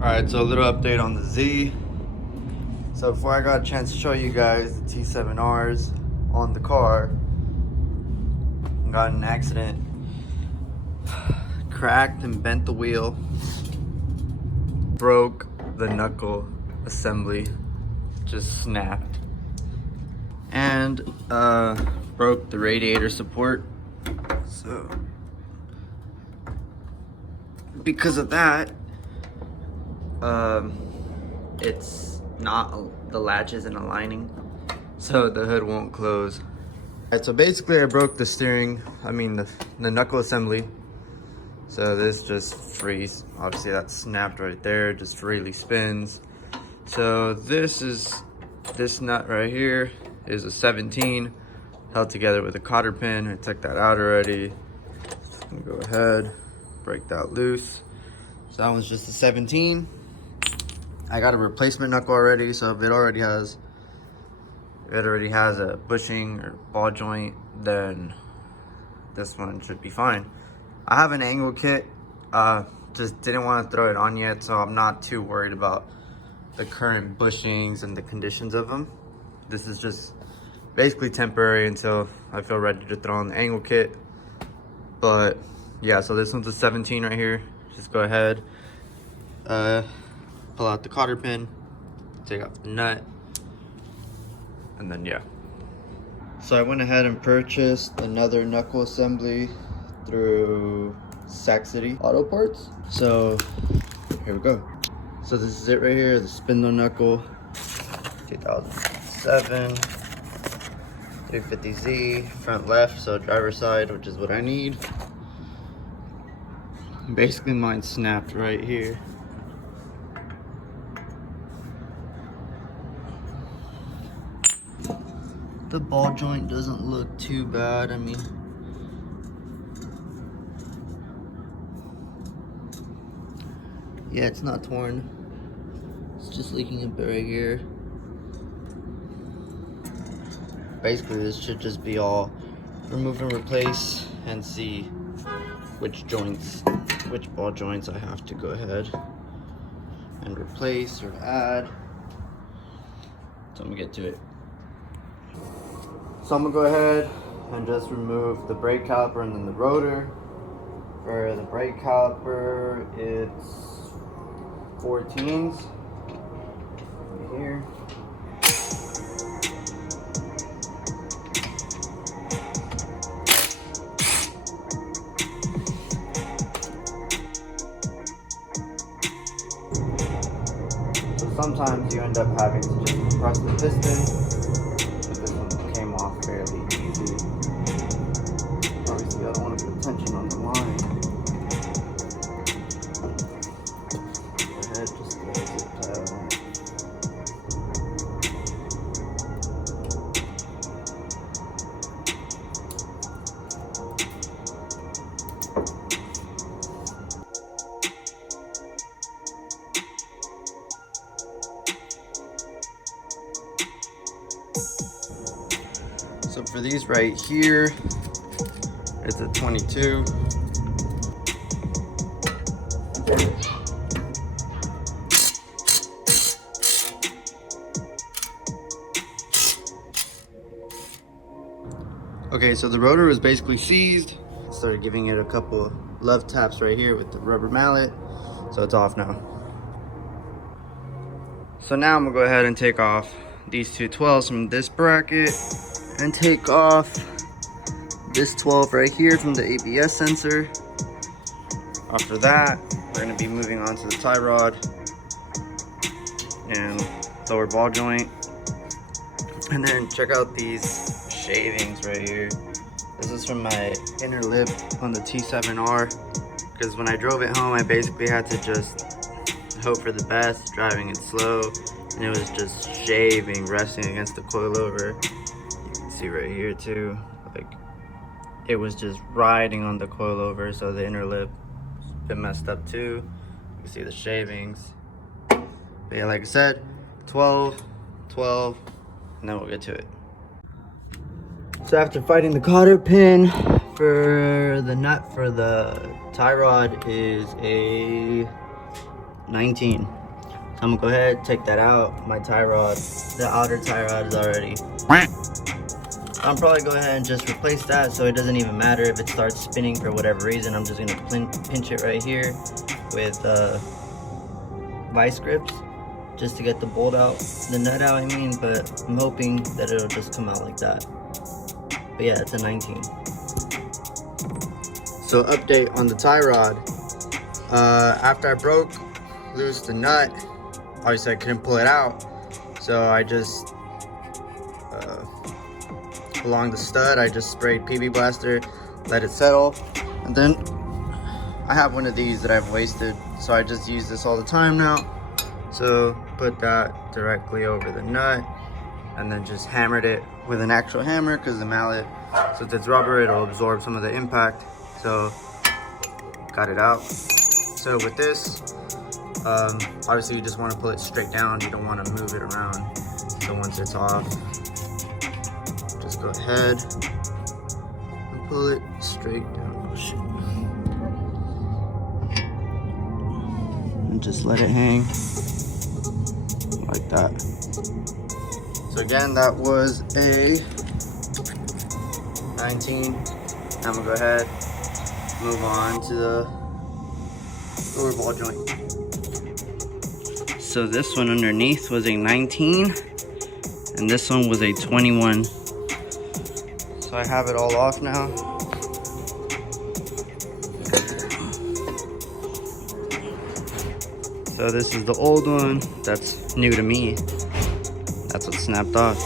Alright, so a little update on the Z. So before I got a chance to show you guys the T7Rs on the car, got in an accident, cracked and bent the wheel, broke the knuckle assembly, just snapped, and broke the radiator support. So because of that, it's not, the latch isn't aligning, so the hood won't close. Alright, so basically I broke the steering, the knuckle assembly. So this just frees, obviously that snapped right there, just freely spins. So this nut right here is a 17, held together with a cotter pin. I took that out already. Go ahead, break that loose. So that one's just a 17. I got a replacement knuckle already, so if it already has a bushing or ball joint, then this one should be fine. I have an angle kit, just didn't want to throw it on yet, so I'm not too worried about the current bushings and the conditions of them. This is just basically temporary until I feel ready to throw on the angle kit. But yeah, so this one's a 17 right here. Just go ahead, pull out the cotter pin, take off the nut, and then yeah. So I went ahead and purchased another knuckle assembly through Sac City Auto Parts. So here we go. So this is it right here, the spindle knuckle, 2007, 350Z, front left, so driver's side, which is what I need. Basically mine snapped right here. The ball joint doesn't look too bad. Yeah, it's not torn. It's just leaking a bit right here. Basically, this should just be all remove and replace and see which ball joints I have to go ahead and replace or add. So I'm gonna get to it. So I'm gonna go ahead and just remove the brake caliper and then the rotor. For the brake caliper, it's 14s right here. So sometimes you end up having to just press the piston. Came off fairly easy. Obviously, I don't want to put tension on the line. Go ahead, just let it zip tie on it. So for these right here, it's a 22. Okay, so the rotor was basically seized. Started giving it a couple love taps right here with the rubber mallet. So it's off now. So now I'm gonna go ahead and take off these two 12s from this bracket and take off this 12 right here from the ABS sensor. After that, we're gonna be moving on to the tie rod and lower ball joint. And then check out these shavings right here. This is from my inner lip on the T7R, because when I drove it home, I basically had to just hope for the best, driving it slow, and it was just shaving, resting against the coilover. You can see right here too, like it was just riding on the coilover, so the inner lip is a bit messed up too. You can see the shavings. But yeah, like I said, 12, and then we'll get to it. So after fighting the cotter pin for the nut for the tie rod is a 19. I'm gonna go ahead, take that out. My tie rod, the outer tie rod is already. I'm probably go ahead and just replace that, so it doesn't even matter if it starts spinning for whatever reason. I'm just gonna pinch it right here with vice grips just to get the bolt out, the nut out I mean, but I'm hoping that it'll just come out like that. But yeah, it's a 19. So update on the tie rod. After I broke loose the nut, obviously I couldn't pull it out, so I just along the stud I just sprayed PB Blaster, let it settle, and then I have one of these that I've wasted, so I just use this all the time now. So put that directly over the nut and then just hammered it with an actual hammer, because the mallet, since it's rubber, it'll absorb some of the impact. So got it out. So with this, obviously you just want to pull it straight down, you don't want to move it around. So once it's off, just go ahead and pull it straight down. Oh, shit. And just let it hang like that. So again, that was a 19. I'm gonna go ahead, move on to the lower ball joint. So this one underneath was a 19 and this one was a 21. So I have it all off now. So this is the old one that's new to me. That's what snapped off.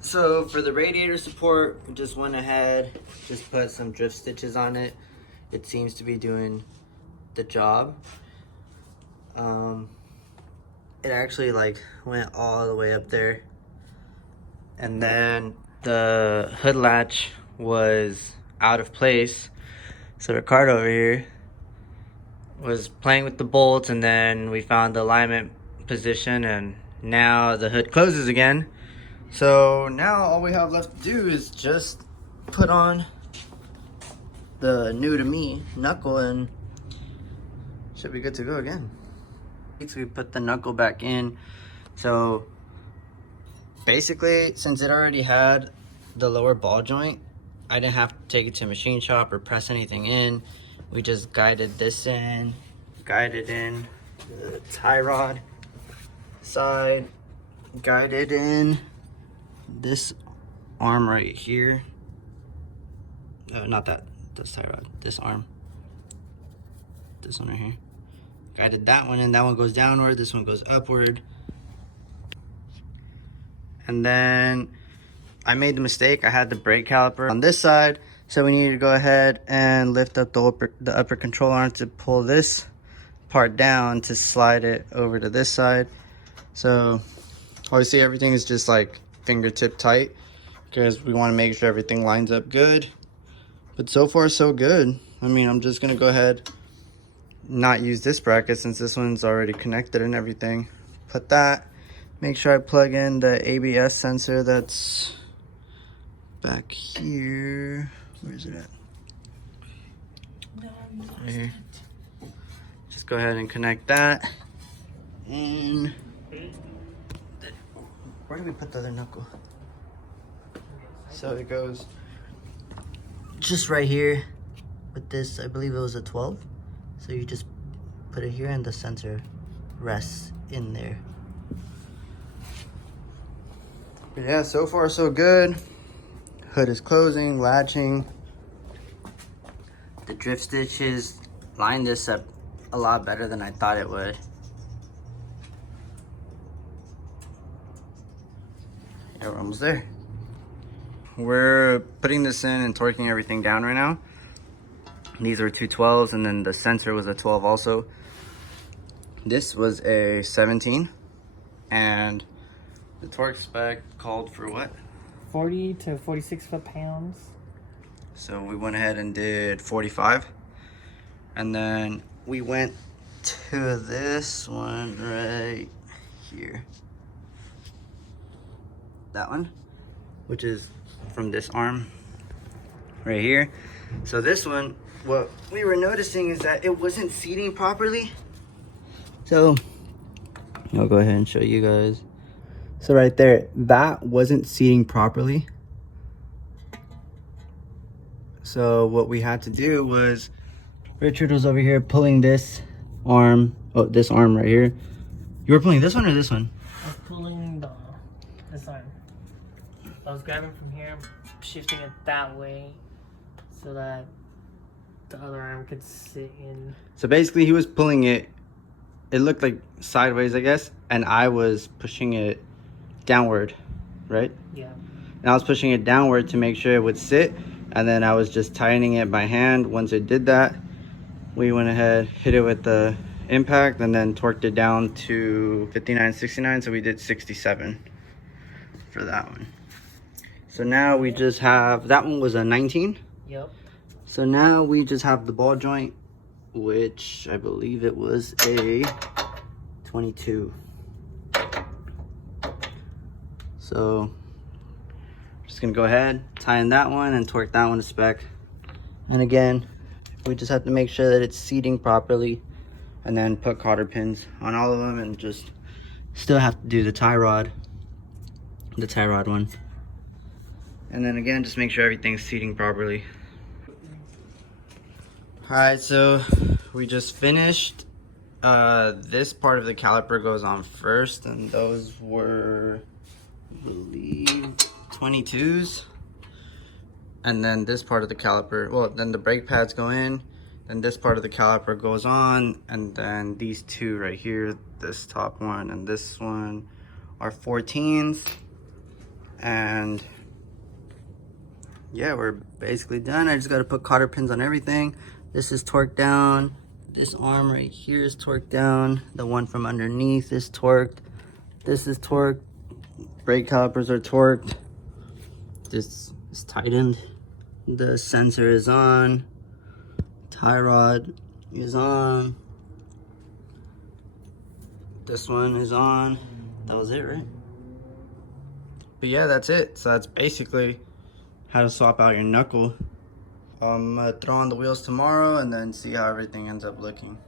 So for the radiator support, we just went ahead, just put some drift stitches on it. It seems to be doing the job. It actually like went all the way up there. And then the hood latch was out of place. So Ricardo over here was playing with the bolts, and then we found the alignment position, and now the hood closes again. So now all we have left to do is just put on the new to me knuckle and should be good to go again. We put the knuckle back in. So basically, since it already had the lower ball joint, I didn't have to take it to a machine shop or press anything in. We just guided this in, guided in the tie rod side, guided in this arm right here. No, not that, this tie rod, this arm. This one right here. Guided that one in, that one goes downward, this one goes upward. And then I made the mistake, I had the brake caliper on this side, so we need to go ahead and lift up the upper control arm to pull this part down to slide it over to this side. So obviously everything is just like fingertip tight because we want to make sure everything lines up good. But so far so good. I mean, I'm just gonna go ahead, not use this bracket since this one's already connected and everything. Put that, make sure I plug in the ABS sensor that's back here. Where is it at? Right here. Just go ahead and connect that. And where do we put the other knuckle? So it goes just right here with this, I believe it was a 12. So you just put it here and the sensor rests in there. But yeah, so far so good. Hood is closing, latching. The drift stitches lined this up a lot better than I thought it would. Yeah, we're almost there. We're putting this in and torquing everything down right now. These are two 12s, and then the sensor was a 12 also. This was a 17, and the torque spec called for what? 40 to 46 foot-pounds. So we went ahead and did 45. And then we went to this one right here. That one, which is from this arm right here. So this one what we were noticing is that it wasn't seating properly. So I'll go ahead and show you guys. So right there, that wasn't seating properly. So what we had to do was, Richard was over here pulling this arm, this arm right here. You were pulling this one or this one? I was pulling this arm. I was grabbing from here, shifting it that way so that the other arm could sit in. So basically he was pulling it, it looked like sideways, I guess, and I was pushing it downward, right? Yeah. And I was pushing it downward to make sure it would sit, and then I was just tightening it by hand. Once it did that, we went ahead, hit it with the impact, and then torqued it down to 59, 69, so we did 67 for that one. So now we just have, that one was a 19. Yep. So now we just have the ball joint, which I believe it was a 22. So just gonna go ahead, tie in that one and torque that one to spec. And again, we just have to make sure that it's seating properly, and then put cotter pins on all of them, and just still have to do the tie rod one. And then again, just make sure everything's seating properly. Alright, so we just finished. This part of the caliper goes on first, and those were, I believe, 22s. And then this part of the caliper, well, then the brake pads go in, then this part of the caliper goes on, and then these two right here, this top one and this one, are 14s. And yeah, we're basically done. I just got to put cotter pins on everything. This is torqued down. This arm right here is torqued down. The one from underneath is torqued. This is torqued. Brake calipers are torqued. This is tightened. The sensor is on. Tie rod is on. This one is on. That was it, right? But yeah, that's it. So that's basically how to swap out your knuckle. I'm gonna throw on the wheels tomorrow and then see how everything ends up looking.